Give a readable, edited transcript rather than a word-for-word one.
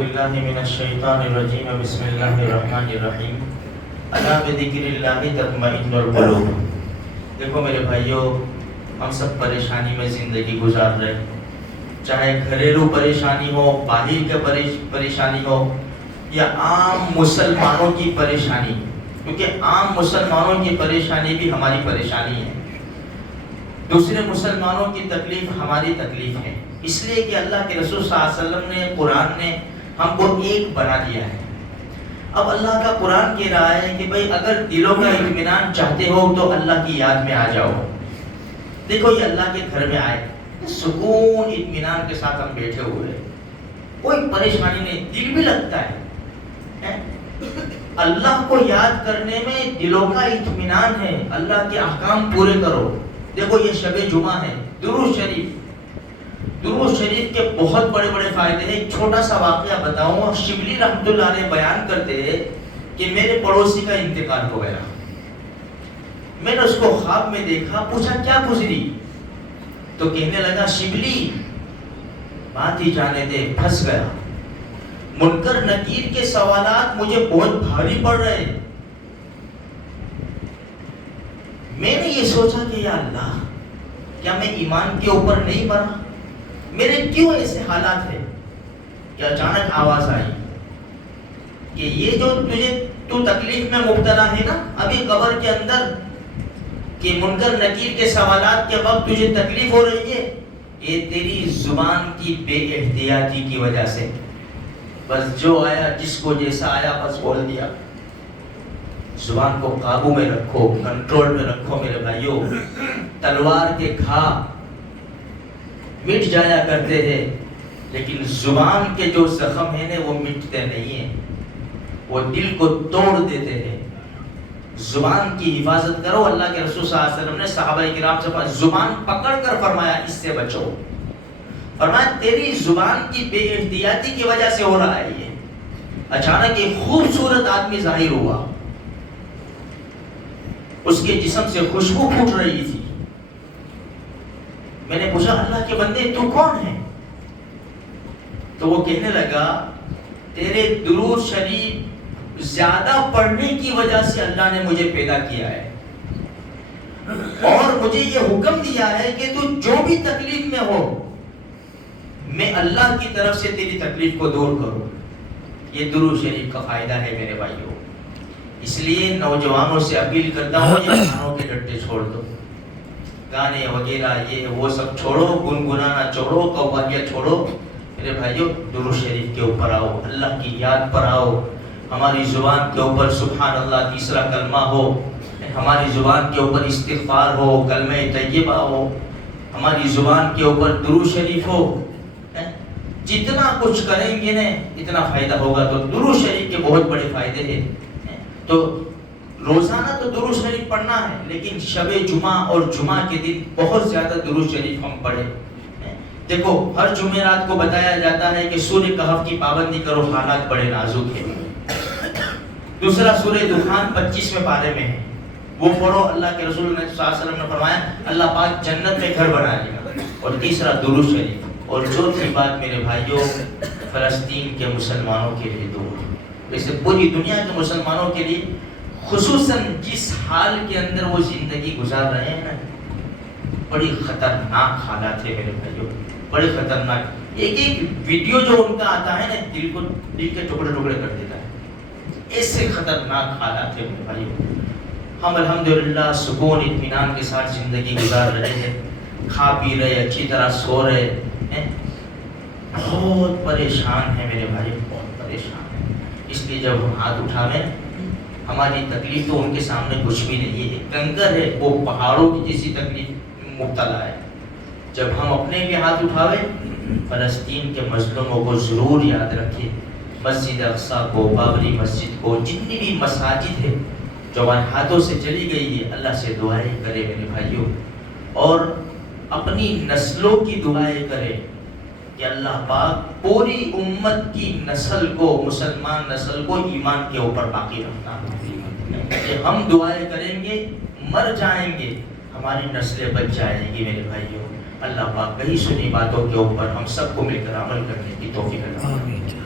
باللہ من الشیطان الرجیم بسم اللہ الرحمن الرحیم الا بذکر اللہ تطمئن القلوب۔ دیکھو میرے بھائیوں، ہم سب پریشانی میں زندگی گزار رہے ہیں، چاہے گھریلو پریشانی ہو، باہر کے پریشانی ہو، یا عام مسلمانوں کی پریشانی، کیونکہ عام مسلمانوں کی پریشانی بھی ہماری پریشانی ہے، دوسرے مسلمانوں کی تکلیف ہماری تکلیف ہے، اس لیے کہ اللہ کے رسول صلی اللہ علیہ وسلم نے، قرآن نے ہم کو ایک بنا دیا ہے۔ اب اللہ کا قرآن کہہ رہا ہے کہ بھئی اگر دلوں کا اطمینان چاہتے ہو تو اللہ کی یاد میں آ جاؤ۔ دیکھو یہ اللہ کے گھر میں آئے، سکون اطمینان کے ساتھ ہم بیٹھے ہوئے، کوئی پریشانی نہیں، دل بھی لگتا ہے۔ اللہ کو یاد کرنے میں دلوں کا اطمینان ہے، اللہ کے احکام پورے کرو۔ دیکھو یہ شب جمعہ ہے، درود شریف کے بہت بڑے بڑے فائدے ہیں۔ ایک چھوٹا سا واقعہ بتاؤں، شبلی رحمۃ اللہ علیہ بیان کرتے کہ میرے پڑوسی کا انتقال ہو گیا، میں نے اس کو خواب میں دیکھا، پوچھا کیا گزری، تو کہنے لگا شبلی بات ہی جانے دے، پھنس گیا، منکر نکیر کے سوالات مجھے بہت بھاری پڑ رہے۔ میں نے یہ سوچا کہ یا اللہ، کیا میں ایمان کے اوپر نہیں بنا؟ میرے کیوں ایسے حالات ہیں؟ کہ اچانک آواز آئی کہ یہ جو تو تکلیف میں مبتلا ہے نا ابھی قبر کے اندر، کہ منکر نکیر کے سوالات کے وقت تجھے تکلیف ہو رہی ہے، یہ تیری زبان کی بے احتیاطی کی وجہ سے، بس جو آیا جس کو جیسا آیا بس بول دیا۔ زبان کو قابو میں رکھو، کنٹرول میں رکھو میرے بھائیوں۔ تلوار کے گھا مٹ جایا کرتے ہیں، لیکن زبان کے جو زخم ہیں وہ مٹتے نہیں ہیں، وہ دل کو توڑ دیتے ہیں۔ زبان کی حفاظت کرو۔ اللہ کے رسول صلی اللہ علیہ وسلم نے صحابہ کرام سے زبان پکڑ کر فرمایا اس سے بچو، فرمایا تیری زبان کی بے احتیاطی کی وجہ سے ہو رہا ہے یہ۔ اچانک ایک خوبصورت آدمی ظاہر ہوا، اس کے جسم سے خوشبو پھوٹ رہی تھی۔ میں نے پوچھا اللہ کے بندے تو کون ہے؟ تو وہ کہنے لگا تیرے درود شریف زیادہ پڑھنے کی وجہ سے اللہ نے مجھے پیدا کیا ہے، اور مجھے یہ حکم دیا ہے کہ تو جو بھی تکلیف میں ہو، میں اللہ کی طرف سے تیری تکلیف کو دور کروں۔ یہ درود شریف کا فائدہ ہے میرے بھائیوں۔ اس لیے نوجوانوں سے اپیل کرتا ہوں یہ گانوں کے ڈٹے چھوڑ دو، گانے وغیرہ یہ وہ سب چھوڑو، گنگنانا چھوڑو، قوالیاں چھوڑو میرے بھائیوں، درود شریف کے اوپر آؤ، اللہ کی یاد پر آؤ۔ ہماری زبان کے اوپر سبحان اللہ تیسرا کلمہ ہو، ہماری زبان کے اوپر استغفار ہو، کلمہ طیبہ ہو، ہماری زبان کے اوپر درود شریف ہو۔ جتنا کچھ کریں گے نا اتنا فائدہ ہوگا۔ تو درود شریف کے بہت بڑے فائدے ہیں۔ تو روزانہ تو درود شریف پڑھنا ہے، لیکن شب جمعہ اور جمعہ کے دن بہت زیادہ درود شریف ہم پڑھیں۔ دیکھو ہر جمعرات کو بتایا جاتا ہے کہ سورہ کہف کی پابندی کرو، حالات بڑے نازک ہیں۔ دوسرا سورہ دخان 25ویں پارے میں ہے، وہ پڑھو۔ اللہ کے رسول صلی اللہ علیہ وسلم نے فرمایا اللہ پاک جنت میں گھر بنا لے گا۔ اور تیسرا درود شریف۔ اور چوتھی بات میرے بھائیوں، فلسطین کے مسلمانوں کے لیے دعا، ویسے پوری دنیا کے مسلمانوں کے لیے، خصوصاً جس حال کے اندر وہ زندگی گزار رہے ہیں نا، بڑی خطرناک حالات ہے میرے بھائیوں، بڑے خطرناک۔ ایک ایک ویڈیو جو ان کا آتا ہے نا دل کے ٹکڑے ٹکڑے کر دیتا ہے، ایسے خطرناک حالات ہے میرے بھائیوں۔ ہم الحمدللہ سکون اطمینان کے ساتھ زندگی گزار رہے ہیں، کھا پی رہے، اچھی طرح سو رہے ہیں۔ بہت پریشان ہیں میرے بھائی، بہت پریشان ہیں۔ اس لیے جب ہم ہاتھ اٹھاویں، ہماری تکلیف تو ان کے سامنے کچھ بھی نہیں ہے، کنکر ہے، وہ پہاڑوں کی جیسی تکلیف مبتلا ہے۔ جب ہم اپنے کے ہاتھ اٹھاوے، فلسطین کے مظلوموں کو ضرور یاد رکھیں، مسجد اقصیٰ کو، بابری مسجد کو، جتنی بھی مساجد ہے جو ہمارے ہاتھوں سے چلی گئی ہے، اللہ سے دعائیں کرے میرے بھائیوں، اور اپنی نسلوں کی دعائیں کرے کہ اللہ پاک پوری امت کی نسل کو، مسلمان نسل کو ایمان کے اوپر باقی رکھنا۔ کہ ہم دعائیں کریں گے، مر جائیں گے، ہماری نسلیں بچ جائیں گی میرے بھائیوں۔ اللہ پاک کئی سنی باتوں کے اوپر ہم سب کو مل کر عمل کرنے کی توفیق عطا فرمائے۔